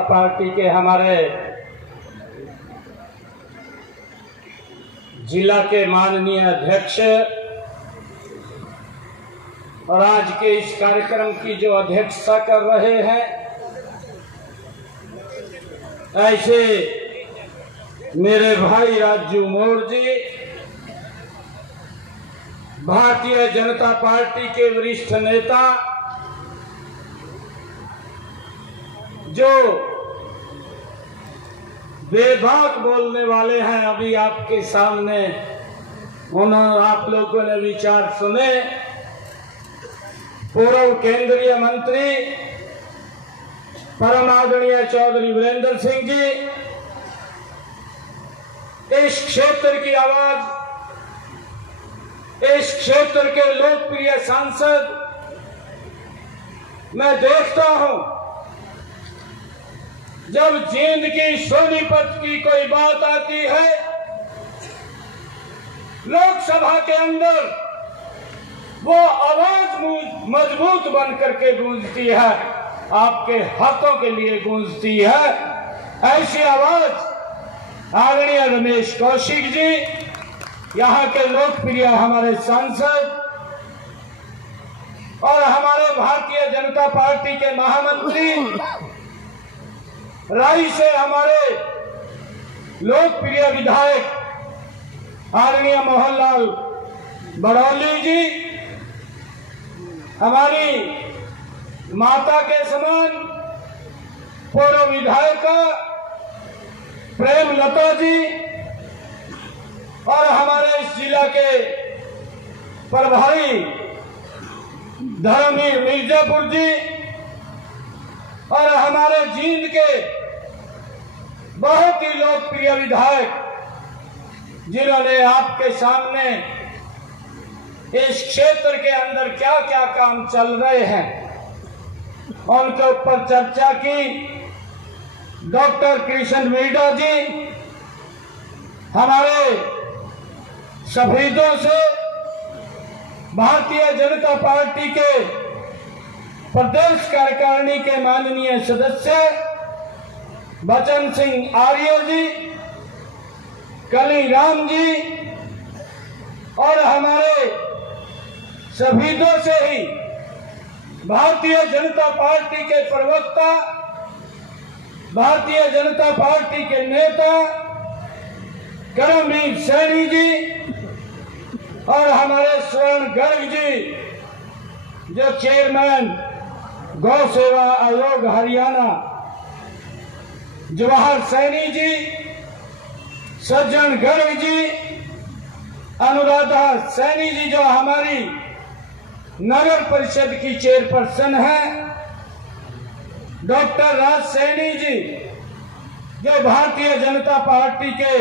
Party के हमारे जिला के माननीय अध्यक्ष और आज के इस कार्यक्रम की जो अध्यक्षता कर रहे हैं, ऐसे मेरे भाई राजू मोर जी, भारतीय जनता पार्टी के वरिष्ठ नेता, जो बेबाक बोलने वाले हैं, अभी आपके सामने उन्होंने आप लोगों ने विचार सुने। पूर्व केंद्रीय मंत्री परम आदरणीय चौधरी वीरेंद्र सिंह जी, इस क्षेत्र की आवाज, इस क्षेत्र के लोकप्रिय सांसद, मैं देखता हूं जब जींद की सोनीपत की कोई बात आती है, लोकसभा के अंदर वो आवाज मजबूत बन करके गूंजती है, आपके हाथों के लिए गूंजती है। ऐसी आवाज आदरणीय रमेश कौशिक जी, यहाँ के लोकप्रिय हमारे सांसद और हमारे भारतीय जनता पार्टी के महामंत्री, राई से हमारे लोकप्रिय विधायक आदरणीय मोहनलाल बड़ौली जी, हमारी माता के समान पूर्व विधायक प्रेमलता जी और हमारे इस जिला के प्रभारी धर्मवीर मिर्जापुर जी और हमारे जींद के बहुत ही लोकप्रिय विधायक, जिन्होंने आपके सामने इस क्षेत्र के अंदर क्या क्या काम चल रहे हैं उनके ऊपर चर्चा की। डॉक्टर कृष्ण मीडा जी हमारे शहीदों से भारतीय जनता पार्टी के प्रदेश कार्यकारिणी के माननीय सदस्य बचन सिंह आर्य जी, कलीराम जी और हमारे शहीदों से ही भारतीय जनता पार्टी के प्रवक्ता, भारतीय जनता पार्टी के नेता करमवीर सैनी जी और हमारे स्वर्ण गर्ग जी, जो चेयरमैन गौ सेवा आयोग हरियाणा, जवाहर सैनी जी, सज्जन गर्ग जी, अनुराधा सैनी जी जो हमारी नगर परिषद की चेयरपर्सन है, डॉक्टर राज सैनी जी जो भारतीय जनता पार्टी के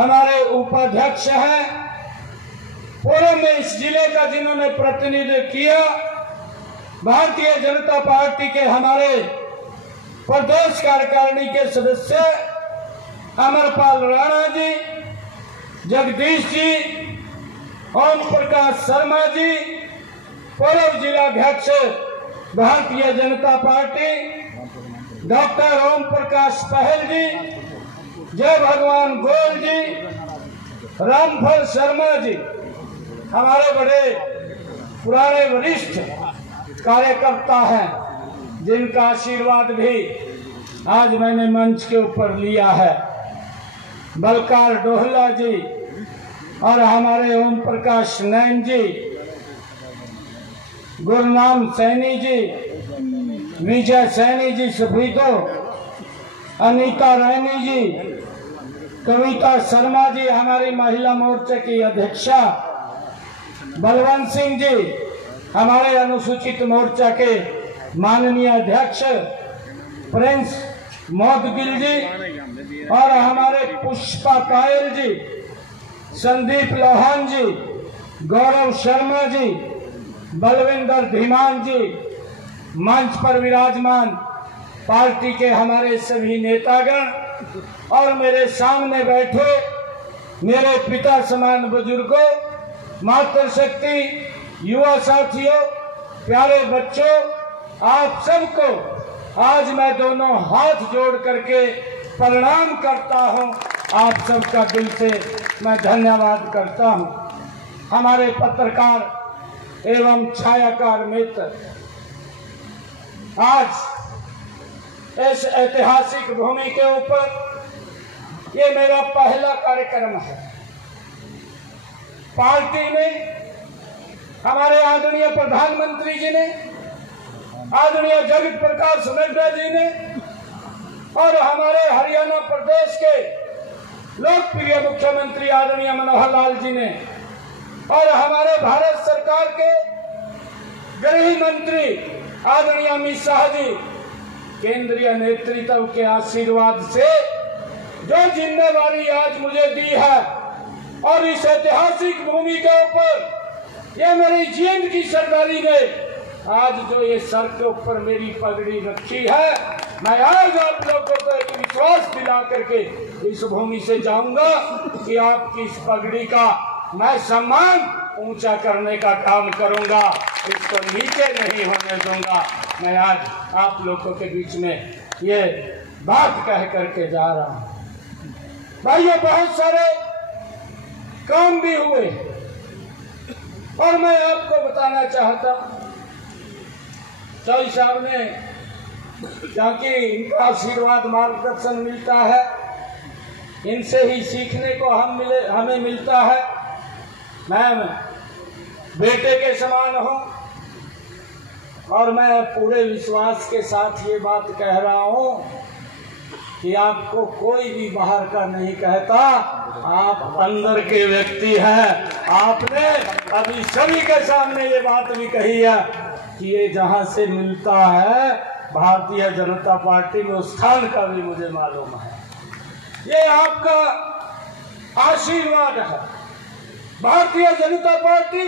हमारे उपाध्यक्ष हैं, पूर्व में इस जिले का जिन्होंने प्रतिनिधित्व किया, भारतीय जनता पार्टी के हमारे प्रदेश कार्यकारिणी के सदस्य अमरपाल राणा जी, जगदीश जी, ओम प्रकाश शर्मा जी, पूर्व जिलाध्यक्ष भारतीय जनता पार्टी डॉक्टर ओम प्रकाश पहल जी, जय भगवान गोयल जी, रामफल शर्मा जी, हमारे बड़े पुराने वरिष्ठ कार्यकर्ता हैं, जिनका आशीर्वाद भी आज मैंने मंच के ऊपर लिया है। बलकार डोहला जी और हमारे ओम प्रकाश नैन जी, गुरनाम सैनी जी, विजय सैनी जी शहीदों, अनीता रैनी जी, कविता शर्मा जी हमारी महिला मोर्चे की अध्यक्षा, बलवंत सिंह जी हमारे अनुसूचित मोर्चा के माननीय अध्यक्ष, प्रिंस मोदगिल जी और हमारे पुष्पा कायल जी, संदीप लोहान जी, गौरव शर्मा जी, बलविंदर धीमान जी, मंच पर विराजमान पार्टी के हमारे सभी नेतागण और मेरे सामने बैठे मेरे पिता समान बुजुर्गों, मातृशक्ति, युवा साथियों, प्यारे बच्चों, आप सबको आज मैं दोनों हाथ जोड़ करके प्रणाम करता हूं। आप सबका दिल से मैं धन्यवाद करता हूं। हमारे पत्रकार एवं छायाकार मित्र, आज इस ऐतिहासिक भूमि के ऊपर ये मेरा पहला कार्यक्रम है। पार्टी ने, हमारे आदरणीय प्रधानमंत्री जी ने, आदरणीय जगत प्रकाश नड्डा जी ने और हमारे हरियाणा प्रदेश के लोकप्रिय मुख्यमंत्री आदरणीय मनोहर लाल जी ने और हमारे भारत सरकार के गृह मंत्री आदरणीय अमित शाह जी, केंद्रीय नेतृत्व के आशीर्वाद से जो जिम्मेवारी आज मुझे दी है और इस ऐतिहासिक भूमि के ऊपर ये मेरी जींद की सरदारी में आज जो ये सर के ऊपर मेरी पगड़ी रखी है, मैं आज आप लोगों को एक विश्वास दिला करके इस भूमि से जाऊंगा कि आपकी इस पगड़ी का मैं सम्मान ऊंचा करने का काम करूंगा, इसको नीचे नहीं होने दूंगा। मैं आज आप लोगों के बीच में ये बात कह करके जा रहा हूं। भाइयों, बहुत सारे काम भी हुए और मैं आपको बताना चाहता हूं, चौधरी साहब ने, क्योंकि इनका आशीर्वाद मार्गदर्शन मिलता है, इनसे ही सीखने को हमें मिलता है। मैं बेटे के समान हूं और मैं पूरे विश्वास के साथ ये बात कह रहा हूं कि आपको कोई भी बाहर का नहीं कहता, आप अंदर के व्यक्ति हैं। आपने अभी सभी के सामने ये बात भी कही है कि ये जहां से मिलता है भारतीय जनता पार्टी में, उस स्थान का भी मुझे मालूम है। ये आपका आशीर्वाद है। भारतीय जनता पार्टी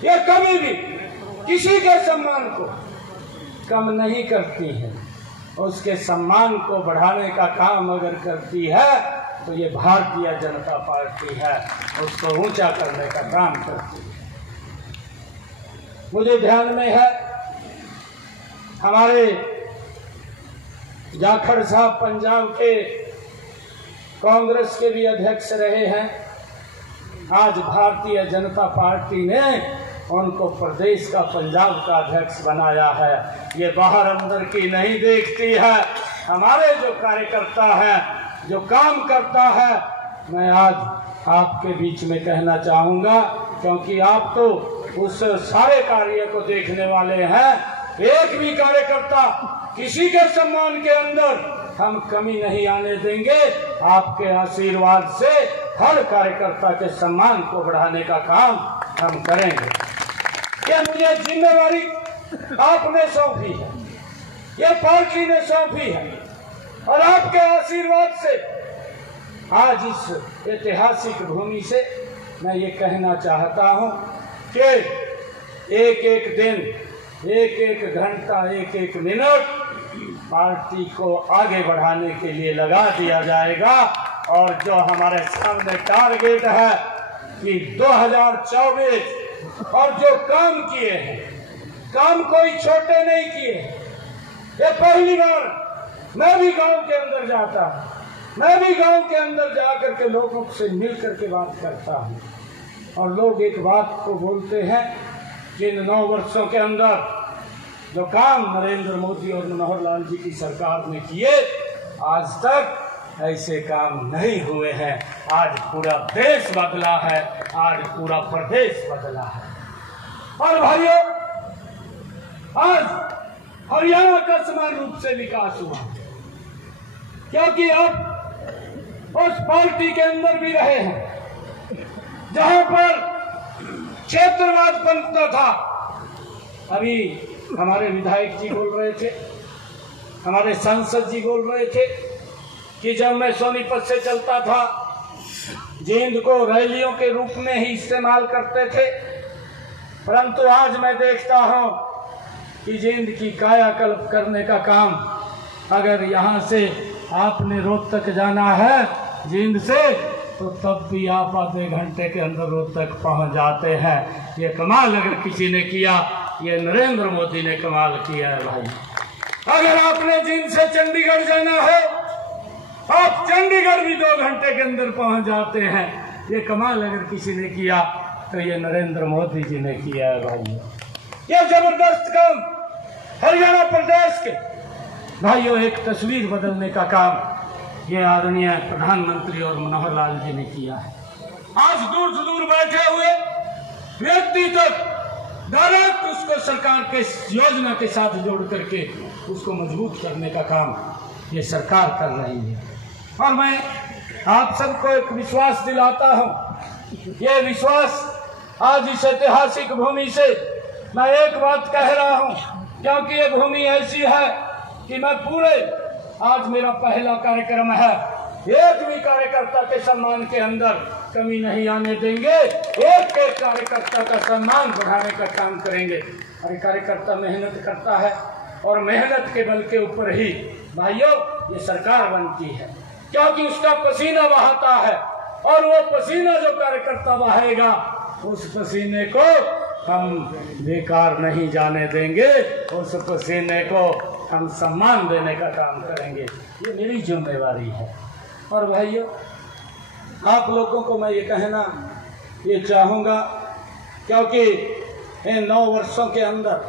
ये कभी भी किसी के सम्मान को कम नहीं करती है, उसके सम्मान को बढ़ाने का काम अगर करती है तो ये भारतीय जनता पार्टी है, उसको ऊंचा करने का काम करती है। मुझे ध्यान में है, हमारे जाखड़ साहब पंजाब के कांग्रेस के भी अध्यक्ष रहे हैं। आज भारतीय जनता पार्टी ने उनको प्रदेश का, पंजाब का अध्यक्ष बनाया है। ये बाहर अंदर की नहीं देखती है, हमारे जो कार्यकर्ता है, जो काम करता है। मैं आज आपके बीच में कहना चाहूँगा, क्योंकि आप तो उस सारे कार्य को देखने वाले हैं। एक भी कार्यकर्ता, किसी के सम्मान के अंदर हम कमी नहीं आने देंगे। आपके आशीर्वाद से हर कार्यकर्ता के सम्मान को बढ़ाने का काम हम करेंगे। ये मुझे जिम्मेवारी आपने सौंपी है, ये पार्टी ने सौंपी है और आपके आशीर्वाद से आज इस ऐतिहासिक भूमि से मैं ये कहना चाहता हूँ कि एक एक दिन, एक एक घंटा, एक एक मिनट पार्टी को आगे बढ़ाने के लिए लगा दिया जाएगा। और जो हमारे सामने टारगेट है कि 2024 और जो काम किए हैं, काम कोई छोटे नहीं किए। ये पहली बार मैं भी गांव के अंदर जाता हूँ, मैं भी गांव के अंदर जाकर के लोगों से मिल करके बात करता हूँ और लोग एक बात को बोलते हैं कि इन 9 वर्षों के अंदर जो काम नरेंद्र मोदी और मनोहर लाल जी की सरकार ने किए, आज तक ऐसे काम नहीं हुए हैं। आज पूरा देश बदला है, आज पूरा प्रदेश बदला है। और भाइयों, आज हरियाणा का समान रूप से विकास हुआ, क्योंकि आप उस पार्टी के अंदर भी रहे हैं जहां पर क्षेत्रवाद बनता था। अभी हमारे विधायक जी बोल रहे थे, हमारे सांसद जी बोल रहे थे कि जब मैं सोनीपत से चलता था, जींद को रैलियों के रूप में ही इस्तेमाल करते थे, परंतु आज मैं देखता हूं कि जींद की कायाकल्प करने का काम, अगर यहां से आपने रोहतक जाना है जींद से, तो तब भी आप आधे घंटे के अंदर रोहतक पहुंच जाते हैं। ये कमाल अगर किसी ने किया, ये नरेंद्र मोदी ने कमाल किया है भाई। अगर आपने जींद से चंडीगढ़ जाना हो, आप चंडीगढ़ भी 2 घंटे के अंदर पहुंच जाते हैं। ये कमाल अगर किसी ने किया तो ये नरेंद्र मोदी जी ने किया है भाइयों। ये जबरदस्त काम हरियाणा प्रदेश के भाइयों, एक तस्वीर बदलने का काम ये आदरणीय प्रधानमंत्री और मनोहर लाल जी ने किया है। आज दूर से दूर बैठे हुए व्यक्ति तक डायरेक्ट उसको सरकार के योजना के साथ जोड़ करके उसको मजबूत करने का काम ये सरकार कर रही है। और मैं आप सबको एक विश्वास दिलाता हूं, ये विश्वास आज इस ऐतिहासिक भूमि से मैं एक बात कह रहा हूं, क्योंकि ये भूमि ऐसी है कि मैं पूरे, आज मेरा पहला कार्यक्रम है, एक भी कार्यकर्ता के सम्मान के अंदर कमी नहीं आने देंगे। एक कार्यकर्ता का सम्मान बढ़ाने का काम करेंगे। अरे कार्यकर्ता मेहनत करता है और मेहनत के बल के ऊपर ही भाइयों ये सरकार बनती है, क्योंकि उसका पसीना बहाता है और वो पसीना जो कार्यकर्ता बहाएगा उस पसीने को हम बेकार नहीं जाने देंगे, उस पसीने को हम सम्मान देने का काम करेंगे। ये मेरी जिम्मेवारी है। और भाइयों आप लोगों को मैं ये कहना ये चाहूँगा, क्योंकि इन 9 वर्षों के अंदर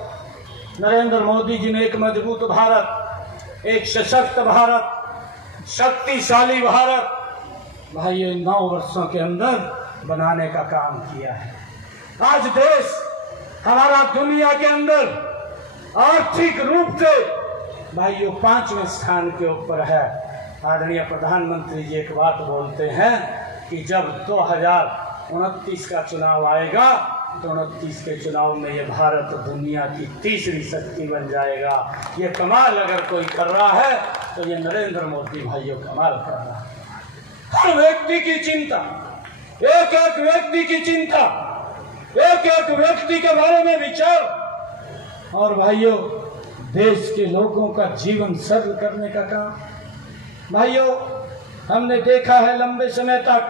नरेंद्र मोदी जी ने एक मजबूत भारत, एक सशक्त भारत, शक्तिशाली भारत भाइयों इन 9 वर्षों के अंदर बनाने का काम किया है। आज देश हमारा दुनिया के अंदर आर्थिक रूप से भाइयों 5वें स्थान के ऊपर है। आदरणीय प्रधानमंत्री जी एक बात बोलते हैं कि जब 2029 का चुनाव आएगा तो 29 के चुनाव में ये भारत दुनिया की तीसरी शक्ति बन जाएगा। ये कमाल अगर कोई कर रहा है तो ये नरेंद्र मोदी भाइयों कमाल कर रहा है। हर व्यक्ति की चिंता, एक एक व्यक्ति की चिंता, एक एक व्यक्ति के बारे में विचार और भाइयों देश के लोगों का जीवन सरल करने का काम। भाइयों हमने देखा है लंबे समय तक,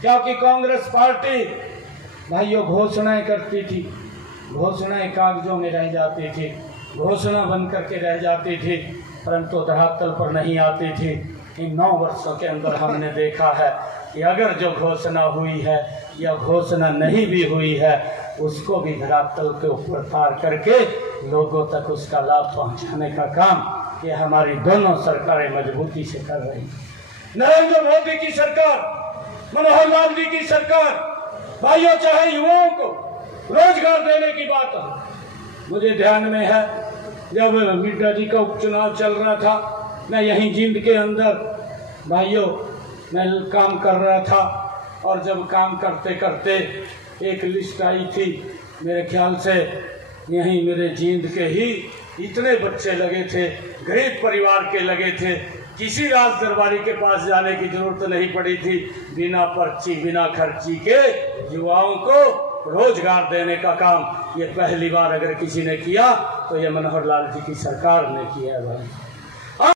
क्योंकि कांग्रेस पार्टी भाइयों घोषणाएं करती थी, घोषणाएं कागजों में रह जाती थी, घोषणा बन करके रह जाती थी, परंतु धरातल पर नहीं आती थी। इन 9 वर्षों के अंदर हमने देखा है कि अगर जो घोषणा हुई है या घोषणा नहीं भी हुई है उसको भी धरातल के ऊपर तार करके लोगों तक उसका लाभ पहुंचाने का काम ये हमारी दोनों सरकारें मजबूती से कर रही हैं। नरेंद्र मोदी की सरकार, मनोहर लाल जी की सरकार भाइयों, चाहे युवाओं को रोजगार देने की बात है। मुझे ध्यान में है जब मिड्डा जी का उपचुनाव चल रहा था, मैं यहीं जींद के अंदर भाइयों मैं काम कर रहा था और जब काम करते करते एक लिस्ट आई थी, मेरे ख्याल से यहीं मेरे जींद के ही इतने बच्चे लगे थे, गरीब परिवार के लगे थे, किसी राज दरबारी के पास जाने की जरूरत नहीं पड़ी थी। बिना पर्ची बिना खर्ची के युवाओं को रोजगार देने का काम ये पहली बार अगर किसी ने किया तो ये मनोहर लाल जी की सरकार ने किया है भाई।